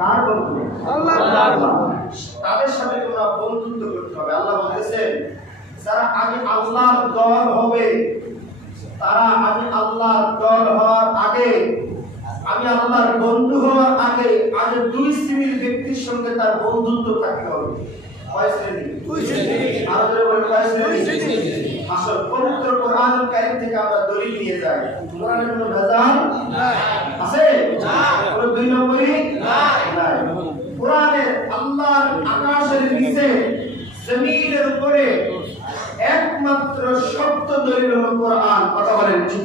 কার বন্ধু তাদের সাথে তোমরা বন্ধুত্ব করতে হবে। আল্লাহ বলতেছেন যারা আমি আল্লাহর দল হবে তারা আমি আল্লাহর দল হওয়ার আগে আমি আল্লাহর বন্ধু হওয়ার আগে আগে দুই শ্রেণির ব্যক্তির সঙ্গে তার বন্ধুত্ব থাকতে হবে। কয় শ্রেণি? দুই শ্রেণি। আরও বলেন কয় শ্রেণি। আসল পবিত্র কোরআন কারীম থেকে আমরা দলিল নিয়ে যাই। কোরআনে কোনো ভেজাল আছে? কোনো দুই নম্বরই নাই। কোরআনে আল্লাহর আকাশের নিচে জমিনের উপরে একমাত্র সত্য দলিল হলো কোরআন। কথা বলেন ঠিক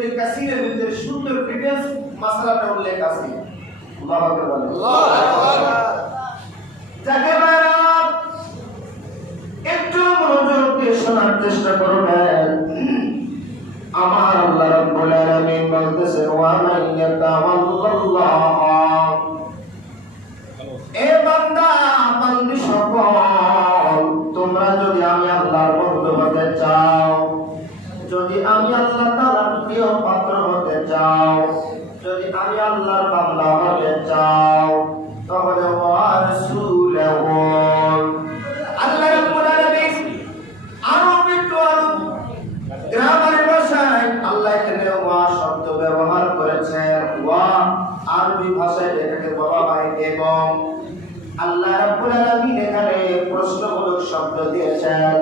যে কাসিরের ভিতরে সুন্দর ডিটেইলস মাসআলাটা উল্লেখ আছে। আল্লাহু আকবার। বলেন যাকে একটু মনোযোগ দিয়ে শোনার চেষ্টা করবেন। আমার আল্লাহ রাব্বুল আলামিন বলতেছেন, ওয়া মান চাও। যদি আমি আল্লাহর বান্দা হতে চাও, তাহলে ওয়া রাসূলুহু আল্লাহ রাব্বুল আলামিন আরও একটু আরও গ্রামার ভাষায় আল্লাহ এখানে ওয়া শব্দ ব্যবহার করেছেন। ওয়া আরবি ভাষায় এটাকে বলা হয় এবং আল্লাহ রাব্বুল আলামিন এখানে প্রশ্নবোধক শব্দ দিয়েছেন।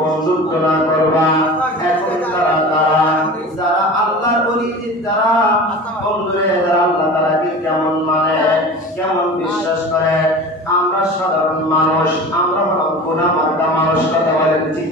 পর্যন্ত করা করবা। এখন তারা তারা, যারা আল্লাহর অলিদের যারা বন্ধুরে যারা আল্লাহ তারাকে কেমন মানে কেমন বিশ্বাস করে? আমরা সাধারণ মানুষ, আমরা হলাম গুনাহ মানুষ, কথা বলেন ঠিক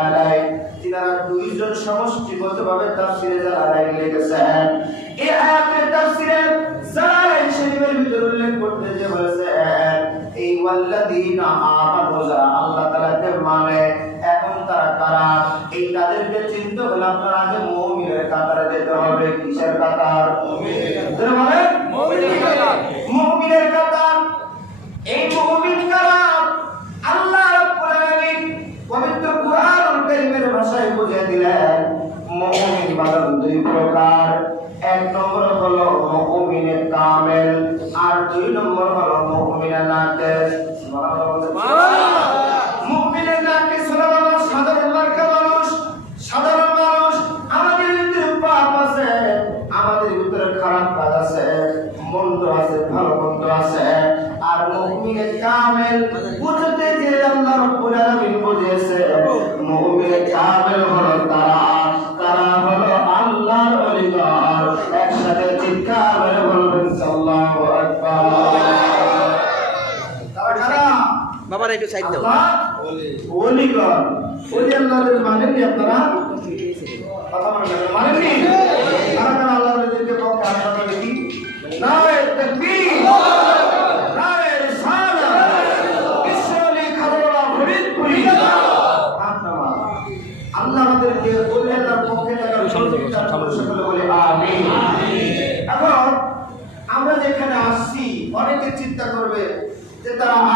আলাইহি তিনারা দুইজন সমষ্টিগতভাবে তাফসীরে জালালাইন লিখেছেন এই আয়াতের তাফসীরে জালালাইন শরীফের ভিতরে উল্লেখ করতে যে বলেছেন এই ওয়াল্লাযীনা আমানু যারা আল্লাহ তাআলাকে মানে এখন তারা কারা এই তাদেরকে চিনতে হলে আপনার আগে মুমিনের কাতারে যেতে হবে কিসের কাতার? মুমিনের। বলেন মুমিনের কাতার। মুমিনের কাতার এই মুমিন কারা আল্লাহ রাব্বুল আলামিন পবিত্র কুরআনুল মুমিন বাদল দুই প্রকার এক নম্বর হলো মুমিনে কামেল। আর দুই নম্বর হলো মুমিনের নাকেস মুমিনের নাকেস হলো মানুষ সাধারণ মার্কা মানুষ। সাধারণ মানুষ আমাদের ভিতরে পাপ আছে আমাদের ভিতরে খারাপ কাজ আছে মন্দ আছে ভালো বাবার একটু সাইড দাও ওলি গড ওলি আল্লাহর মানেননি আপনারা? কথা বলেন না,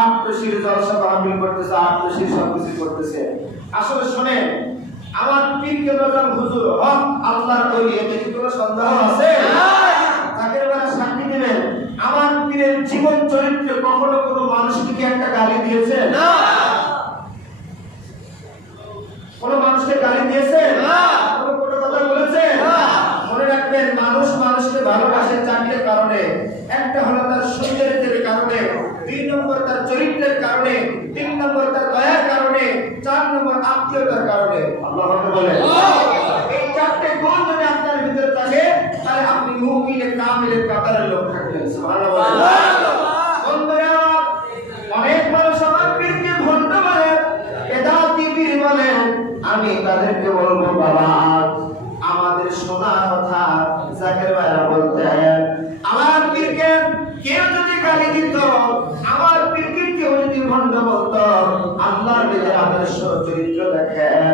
তারা আত্মশীল জলসা মাহফিল করতেছে আত্মশীল সবকিছু করতেছে। আসলে শোনেন আমার পীর কেবলাম হুজুর হক আল্লাহর ওলি এতে কি কোনো সন্দেহ আছে? তাকে এবারে সাক্ষী দেবেন আমার পীরের জীবন চরিত্রে কখনো কোনো মানুষকে কি একটা গালি দিয়েছে? না। কোন মানুষকে গালি দিয়েছে? না। কোনো কথা বলেছে? মনে রাখবেন মানুষ মানুষকে ভালোবাসে চারটে কারণে একটা হলো তার সৌন্দর্যের কারণে দুই নম্বর তার চরিত্রের কারণে তিন নম্বর তার দয়ার কারণে চার নম্বর আত্মীয়তার কারণে। আল্লাহ বলে এই চারটে গুণ যদি আপনার ভিতরে থাকে তাহলে আপনি মুমিনের কামিলের কাতারের লোক থাকবেন। অনেক মানুষ আমার পীরকে ভণ্ড বলে বেদাতি পীর বলে। আমি তাদেরকে বলব বাবা আমাদের শোনা কথা জাকের বলতেন আমার পীরকে কেউ যদি গালি দিত আমার পীরকে কেউ যদি ভণ্ড বলতো আল্লাহর বেদের আদর্শ চরিত্র দেখেন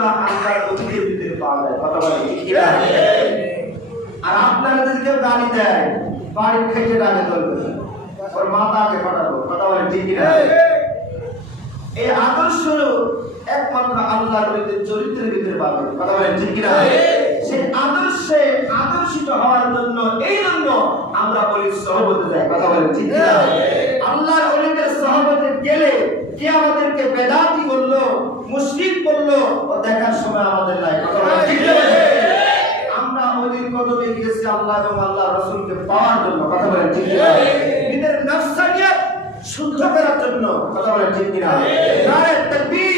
আল্লাহর ভিতরে পাওয়া যায় কথা বলে? আর আপনারা যদি গালি দেয় বাড়ির থেকে ডাকে ধরবে ওর মাতাকে পাঠাবো কথা বলে ঠিক না? এই আদর্শ একমাত্র আল্লাহর চরিত্রের ভিতরে পাবে কথা বলেন ঠিক কিনা সেই আদর্শে আদর্শিত হওয়ার জন্য এই জন্য আমরা বলি সহবতে যাই কথা বলেন ঠিক কিনা আল্লাহর ওলিদের সহবতে গেলে কে আমাদেরকে বেদাতি বলল মুশরিক বলল দেখার সময় আমাদের নাই? আমরা ওদের কদমে গিয়েছি আল্লাহ এবং আল্লাহ রসুলকে পাওয়ার জন্য। কথা বলেন ঠিক নিজের নফসানিয়ত শুদ্ধ করার জন্য। কথা বলেন ঠিক কিনা? তাকবীর।